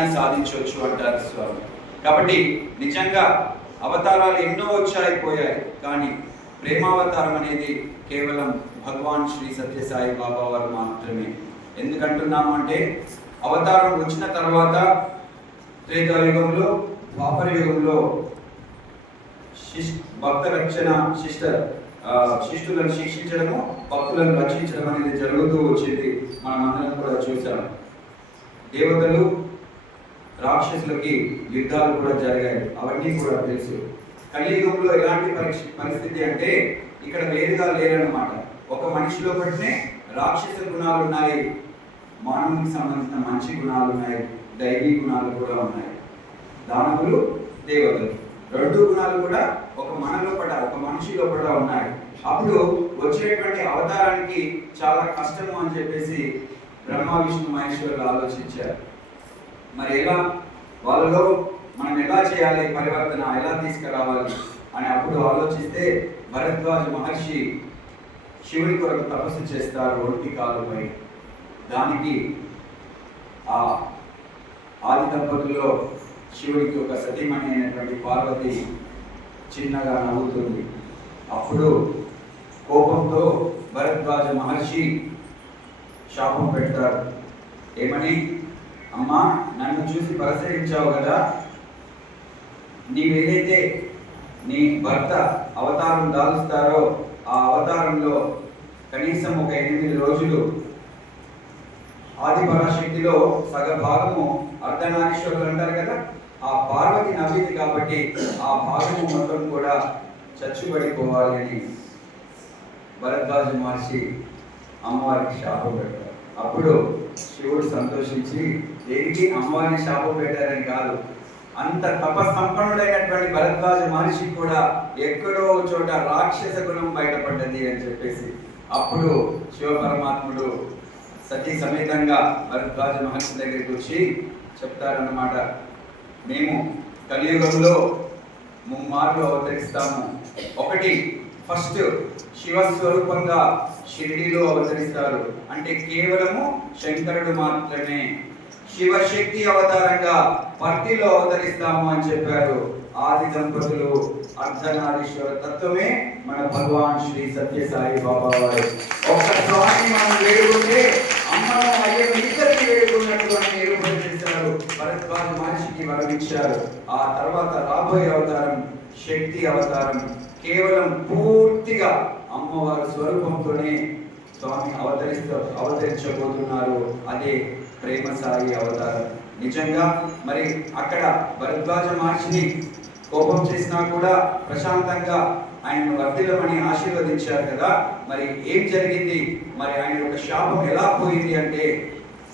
ఏదైనా సాధించవచ్చు అంటారు స్వామి. కాబట్టి నిజంగా అవతారాలు ఎన్నో వచ్చాయి పోయాయి. కానీ ప్రేమావతారం అనేది కేవలం భగవాన్ శ్రీ సత్యసాయి బాబా వారు మాత్రమే. ఎందుకంటున్నాము అంటే అవతారం వచ్చిన తర్వాత త్రేతాయుగంలో ద్వాపర యుగంలో శిష్ భక్త రక్షణ శిష్ట శిష్యులను శిష్టులను శిక్షించడము భక్తులను రక్షించడం అనేది జరుగుతూ వచ్చింది. మనం అందరం కూడా చూసాం దేవతలు రాక్షసులకి యుద్ధాలు కూడా జరిగాయి. అవన్నీ కూడా తెలుసు. కలియుగంలో ఎలాంటి పరిస్థి పరిస్థితి అంటే ఇక్కడ వేరుగా లేరన్నమాట. ఒక మనిషిలో పట్టినే రాక్షస గుణాలు ఉన్నాయి. మానవునికి సంబంధించిన మంచి గుణాలు ఉన్నాయి. దైవీ గుణాలు కూడా ఉన్నాయి. దానవులు దేవతలు. రెండు గుణాలు కూడా ఒక మనలో పడ ఒక మనిషి లోపల ఉన్నాయి. అప్పుడు వచ్చేటువంటి అవతారానికి చాలా కష్టము అని చెప్పేసి బ్రహ్మ విష్ణు మహేశ్వరులు ఆలోచించారు. మరి ఎలా వాళ్ళలో మనం ఎలా చేయాలి పరివర్తన ఎలా తీసుకురావాలి అని అప్పుడు ఆలోచిస్తే భరద్వాజ మహర్షి శివుని కొరకు తపస్సు చేస్తారు ఒంటి కాలుపై దానికి ఆ ఆది దంపతుల్లో శివుడికి ఒక సతీమణి అయినటువంటి పార్వతి చిన్నగా నవ్వుతుంది. అప్పుడు కోపంతో భరద్వాజ మహర్షి శాపం పెడతారు. ఏమని? అమ్మా నన్ను చూసి పరిశీలించావు కదా. నీవేదైతే నీ భర్త అవతారం దాలుస్తారో ఆ అవతారంలో కనీసం ఒక ఎనిమిది రోజులు ఆది పరాశక్తిలో సగ భాగము అర్ధనారీశ్వరులు అంటారు కదా ఆ పార్వతి నవ్వింది కాబట్టి ఆ భాగము మొత్తం కూడా చచ్చుబడిపోవాలి అని భరద్వాజ మహర్షి అమ్మవారికి శాపం పెట్టారు అప్పుడు శివుడు సంతోషించి దేనికి అమ్మవారిని శాపం పెట్టారని కాదు. అంత తపస్సంపన్నుడైనటువంటి భరద్వాజ మహర్షి కూడా ఎక్కడో చోట రాక్షస గుణం బయటపడ్డది అని చెప్పేసి అప్పుడు శివ పరమాత్ముడు సతీ సమేతంగా భరద్వాజ మహర్షి దగ్గరికి వచ్చి చెప్తారన్నమాట. మేము కలియుగంలో ముమ్మార్లు అవతరిస్తాము. ఒకటి ఫస్ట్ శివస్వరూపంగా షిరిడిలో అవతరిస్తారు. అంటే కేవలము శంకరుడు మాత్రమే. శివశక్తి అవతారంగా భక్తిలో అవతరిస్తాము అని చెప్పారు ఆది దంపతులు అర్ధనారీశ్వర తత్వమే మన భగవాన్ శ్రీ సత్యసాయి బాబా వారు. ఒక్కసారి మనం వేడుకుంటే అమ్మను అయ్యను ఇద్దరికి వేడుకున్నట్టు అని నిరూపణ చేశారు. భరద్వాజ మహర్షికి వరమిచ్చారు. ఆ తర్వాత రాబోయే అవతారం శక్తి అవతారం. కేవలం పూర్తిగా అమ్మవారి స్వరూపంతోనే స్వామి అవతరిస్తూ అవతరించబోతున్నారు. అదే ప్రేమ సాయి అవుతారు. నిజంగా మరి అక్కడ భరద్వాజ మహర్షిని కోపం చేసినా కూడా ప్రశాంతంగా ఆయనను వర్తిలమని ఆశీర్వదించారు కదా. మరి ఏం జరిగింది? మరి ఆయన యొక్క శాపం ఎలా పోయింది అంటే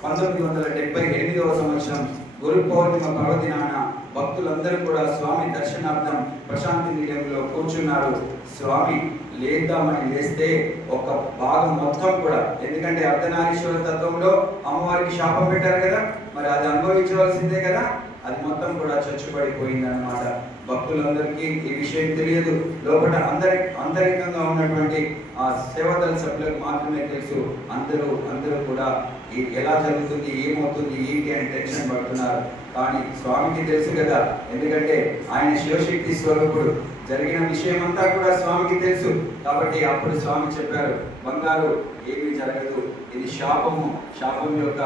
పంతొమ్మిది వందల డెబ్బై ఎనిమిదవ సంవత్సరం గురు పౌర్ణిమ పర్వదినాన భక్తులందరూ కూడా స్వామి దర్శనార్థం ప్రశాంతి నిలయంలో కూర్చున్నారు. స్వామి లేద్దామని లేస్తే ఒక భాగం మొత్తం కూడా. ఎందుకంటే అర్ధనారీశ్వర తత్వంలో అమ్మవారికి శాపం పెట్టారు కదా మరి అది అనుభవించవలసిందే కదా? అది మొత్తం కూడా చచ్చుపడిపోయింది అనమాట భక్తులందరికీ ఈ విషయం తెలియదు. లోపల అందరి అంతరికంగా ఉన్నటువంటి ఆ సేవదళ సభ్యులకు మాత్రమే తెలుసు అందరూ అందరూ కూడా ఈ- ఎలా జరుగుతుంది ఏమవుతుంది ఏంటి అని టెన్షన్ పడుతున్నారు. కానీ స్వామికి తెలుసు కదా ఎందుకంటే ఆయన శివశక్తి స్వరూపుడు. జరిగిన విషయం అంతా కూడా స్వామికి తెలుసు. కాబట్టి అప్పుడు స్వామి చెప్పారు బంగారు ఏమీ జరగదు. ఇది శాపము. శాపం యొక్క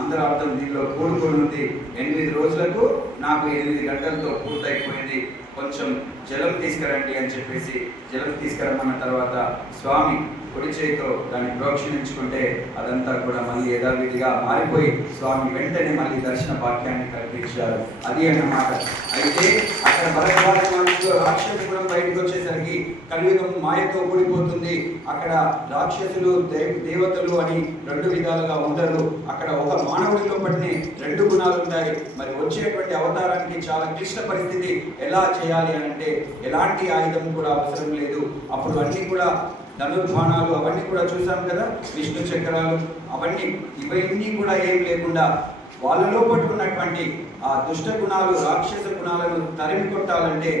అంతరార్థం దీనిలో కూడుకుని ఉంది ఎనిమిది రోజులకు నాకు ఎనిమిది గంటలతో పూర్తయిపోయింది. కొంచెం జలం తీసుకురండి అని చెప్పేసి జలం తీసుకురమ్మన్న తర్వాత స్వామి కుడి చేతితో దాన్ని ప్రోక్షణించుకుంటే అదంతా కూడా మళ్ళీ యథావిధిగా మారిపోయి స్వామి వెంటనే మళ్ళీ దర్శన భాగ్యాన్ని కల్పించారు. అది అన్నమాట. అయితే అక్కడ భరద్వాజ మహర్షిలో బయటకు వచ్చేసరికి కలియుగం మాయతో కూడిపోతుంది. అక్కడ రాక్షసులు దే- దేవతలు అని రెండు విధాలుగా ఉండరు. అక్కడ ఒక మానవుడిలో పట్టిన రెండు గుణాలు ఉంటాయి. మరి వచ్చేటువంటి అవతారానికి చాలా క్లిష్ట పరిస్థితి ఎలా చేయాలి అంటే ఎలాంటి ఆయుధం కూడా అవసరం లేదు. అప్పుడు అన్ని కూడా ధనుర్బాణాలు అవన్నీ కూడా చూసాం కదా విష్ణు చక్రాలు అవన్నీ. ఇవన్నీ కూడా ఏం లేకుండా వాళ్ళలో పట్టుకున్నటువంటి ఆ దుష్ట గుణాలు రాక్షస గుణాలను తరిమి కొట్టాలంటే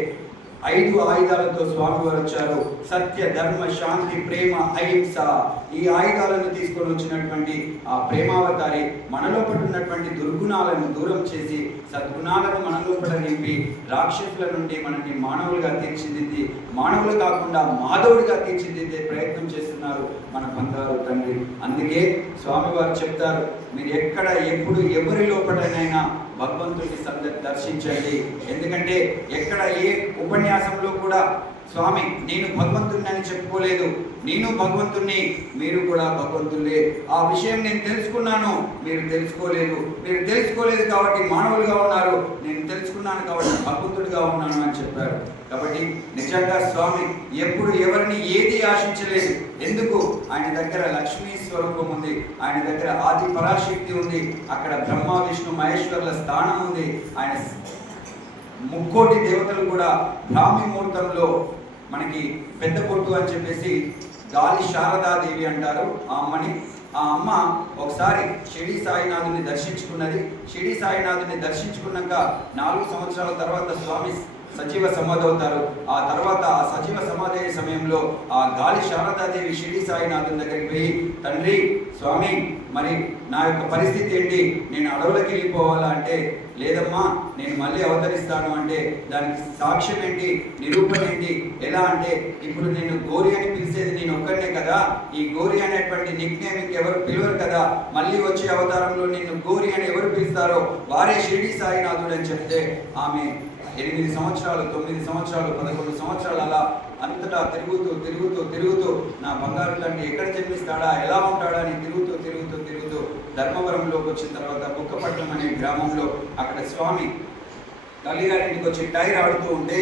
ఐదు ఆయుధాలతో స్వామివారు వచ్చారు. సత్య ధర్మ శాంతి ప్రేమ అహింస ఈ ఆయుధాలను తీసుకొని వచ్చినటువంటి ఆ ప్రేమావతారి మనలో ఉన్నటువంటి దుర్గుణాలను దూరం చేసి సద్గుణాలను మనలోపట నింపి రాక్షసుల నుండి మనల్ని మానవులుగా తీర్చిదిద్ది మానవులు కాకుండా మాధవుడిగా తీర్చిదిద్దే ప్రయత్నం చేస్తున్నారు మన బంగారు తండ్రి. అందుకే స్వామివారు చెప్తారు మీరు ఎక్కడ ఎప్పుడు ఎవరి లోపలనైనా భగవంతుడిని సంద దర్శించండి. ఎందుకంటే ఎక్కడ ఏ ఉపన్యాసంలో కూడా స్వామి నేను భగవంతుడిని అని చెప్పుకోలేదు. నేను భగవంతుణ్ణి మీరు కూడా భగవంతులే. ఆ విషయం నేను తెలుసుకున్నాను. మీరు తెలుసుకోలేదు. మీరు తెలుసుకోలేదు కాబట్టి మానవులుగా ఉన్నారు. నేను తెలుసుకున్నాను కాబట్టి భగవంతుడిగా ఉన్నాను అని చెప్పారు. కాబట్టి నిజంగా స్వామి ఎప్పుడు ఎవరిని ఏది ఆశించలేదు. ఎందుకు? ఆయన దగ్గర లక్ష్మీ స్వరూపం ఉంది. ఆయన దగ్గర ఆది పరాశక్తి ఉంది. అక్కడ బ్రహ్మ విష్ణు మహేశ్వరుల స్థానం ఉంది. ఆయన ముక్కోటి దేవతలు కూడా బ్రాహ్మీ ముహూర్తంలో మనకి పెద్ద పొట్టు అని చెప్పేసి గాలి శారదాదేవి అంటారు. ఆ అమ్మని. ఆ అమ్మ ఒకసారి షిడి సాయినాథుని దర్శించుకున్నది. షిడి సాయినాథుని దర్శించుకున్నాక నాలుగు సంవత్సరాల తర్వాత స్వామి సజీవ సమాధి అవుతారు. ఆ తర్వాత ఆ సజీవ సమాధి సమయంలో ఆ గాలి శారదాదేవి షిరిడి సాయినాథుని దగ్గరికి పోయి తండ్రి స్వామి మరి నా యొక్క పరిస్థితి ఏంటి? నేను అడవులకి వెళ్ళిపోవాలా అంటే లేదమ్మా నేను మళ్ళీ అవతరిస్తాను అంటే దానికి సాక్ష్యం ఏంటి? నిరూపణ ఏంటి? ఎలా అంటే ఇప్పుడు నేను గోరి అని పిలిచేది నేను ఒక్కడినే కదా? ఈ గోరి అనేటువంటి నిక్ నేమ్ ఎవరు పిలవరు కదా? మళ్ళీ వచ్చే అవతారంలో నిన్ను గోరి అని ఎవరు పిలుస్తారో వారే షిరిడి సాయినాథుడు అని చెప్తే ఆమె ఎనిమిది సంవత్సరాలు తొమ్మిది సంవత్సరాలు పదకొండు సంవత్సరాలు అలా అంతటా తిరుగుతూ తిరుగుతూ తిరుగుతూ నా బంగారు తండ్రి ఎక్కడ జన్మిస్తాడా ఎలా ఉంటాడా అని తిరుగుతూ తిరుగుతూ తిరుగుతూ ధర్మవరంలోకి వచ్చిన తర్వాత కుక్కపట్నం అనే గ్రామంలో అక్కడ స్వామి తల్లిగారింటికి వచ్చి టైర్ ఆడుతూ ఉంటే